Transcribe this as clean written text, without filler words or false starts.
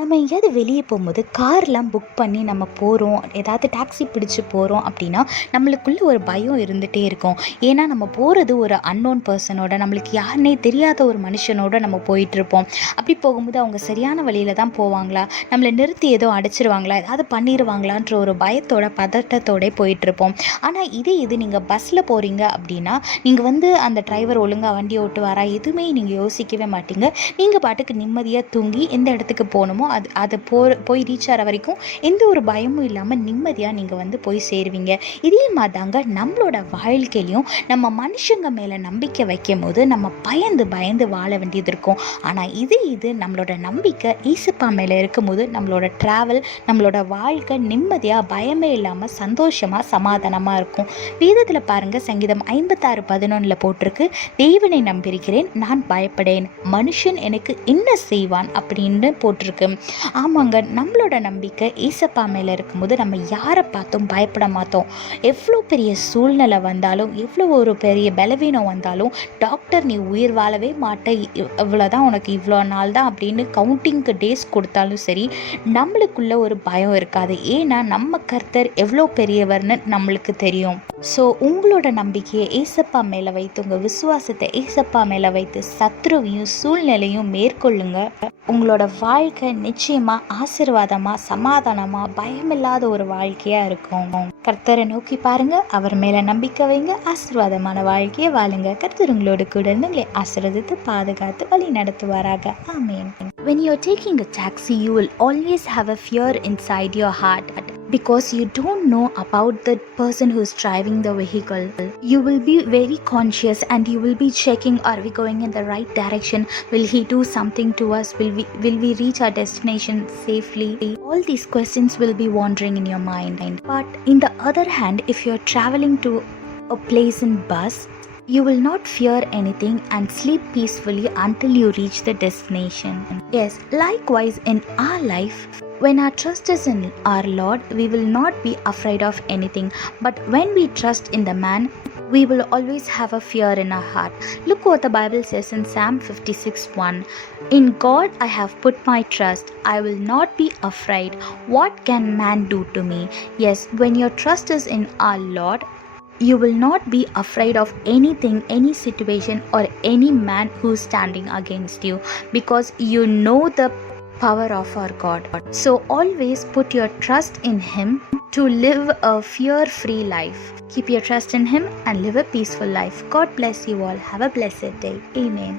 நம்ம எங்கேயாவது வெளியே போகும்போது கார்லாம் புக் பண்ணி நம்ம போகிறோம், ஏதாவது டாக்ஸி பிடிச்சி போகிறோம் அப்படின்னா நம்மளுக்குள்ள ஒரு பயம் இருந்துகிட்டே இருக்கும். ஏன்னா நம்ம போகிறது ஒரு அன்னோன் பர்சனோட, நம்மளுக்கு யாருனே தெரியாத ஒரு மனுஷனோட நம்ம போயிட்டுருப்போம். அப்படி போகும்போது அவங்க சரியான வழியில் தான் போவாங்களா, நம்மளை நிறுத்தி ஏதோ அடிச்சிருவாங்களா, ஏதாவது பண்ணிடுவாங்களான்ற ஒரு பயத்தோட பதட்டத்தோட போயிட்டுருப்போம். ஆனால் இது நீங்கள் பஸ்ஸில் போகிறீங்க அப்படின்னா நீங்கள் அந்த டிரைவர் ஒழுங்காக வண்டி ஓட்டுவாரா எதுவுமே நீங்கள் யோசிக்கவே மாட்டீங்க. நீங்கள் பாட்டுக்கு நிம்மதியாக தூங்கி எந்த இடத்துக்கு போகணுமோ அது போய் ரீச் ஆகிற வரைக்கும் எந்த ஒரு பயமும் இல்லாமல் நிம்மதியாக நீங்கள் போய் சேருவீங்க. இதே மாதிரி தாங்க நம்மளோட வாழ்க்கையிலையும் நம்ம மனுஷங்க மேலே நம்பிக்கை வைக்கும் போது நம்ம பயந்து வாழ வேண்டியது இருக்கும். ஆனால் இது நம்மளோட நம்பிக்கை ஈசப்பா மேலே இருக்கும்போது நம்மளோட ட்ராவல், நம்மளோட வாழ்க்கை நிம்மதியாக பயமே இல்லாமல் சந்தோஷமாக சமாதானமாக இருக்கும். வேதத்தில் பாருங்கள், சங்கீதம் 56:11 போட்டிருக்கு, தேவனை நம்பியிருக்கிறேன், நான் பயப்படேன், மனுஷன் எனக்கு என்ன செய்வான் அப்படின்னு போட்டிருக்கு. ஆமாங்க, நம்மளோட நம்பிக்கை ஈசப்பா மேலே இருக்கும்போது நம்ம யாரை பார்த்தும் பயப்பட மாட்டோம். எவ்வளோ பெரிய சூழ்நிலை வந்தாலும், எவ்வளோ ஒரு பெரிய பலவீனம் வந்தாலும், டாக்டர் நீ உயிர் வாழவே மாட்டே, இவ்வளோதான் உனக்கு, இவ்வளோ நாள் தான் அப்படின்னு கவுண்டிங்க்கு டேஸ் கொடுத்தாலும் சரி, நம்மளுக்குள்ள ஒரு பயம் இருக்காது. ஏன்னா நம்ம கர்த்தர் எவ்வளோ பெரியவர்னு நம்மளுக்கு தெரியும். ஸோ உங்களோட நம்பிக்கையை ஏசப்பா மேலே வைத்து, உங்கள் விசுவாசத்தை ஏசப்பா மேலே வைத்து சத்ருவையும் சூழ்நிலையும் மேற்கொள்ளுங்க. உங்களோட வாழ்க்கை நிச்சயமாக ஆசீர்வாதமாக சமாதானமாக பயமில்லாத ஒரு வாழ்க்கையாக இருக்கும். கர்த்தரை நோக்கி பாருங்க, அவர் மேலே நம்பிக்கை வைங்க, ஆசீர்வாதமான வாழ்க்கையை வாழுங்க. கர்த்தர் உங்களோட கூட இருந்து உங்களை ஆசீர்வதித்து பாதுகாத்து வழி நடத்துவாராக. ஆமென். When you're taking a taxi, you will always have a fear inside your heart because you don't know about the person who's driving the vehicle. You will be very conscious and you will be checking, are we going in the right direction? Will he do something to us? Will we reach our destination safely? All these questions will be wandering in your mind. But in the other hand, if you're traveling to a place in bus, you will not fear anything and sleep peacefully until you reach the destination. Yes, likewise in our life, when our trust is in our Lord, we will not be afraid of anything. But when we trust in the man, we will always have a fear in our heart. Look what the Bible says in Psalm 56:1. In God I have put my trust. I will not be afraid. What can man do to me? Yes, when your trust is in our Lord, you will not be afraid of anything, any situation or any man who's standing against you, because you know the power of our God. So always put your trust in him to live a fear-free life. Keep your trust in him and live a peaceful life. God bless you all. Have a blessed day. Amen.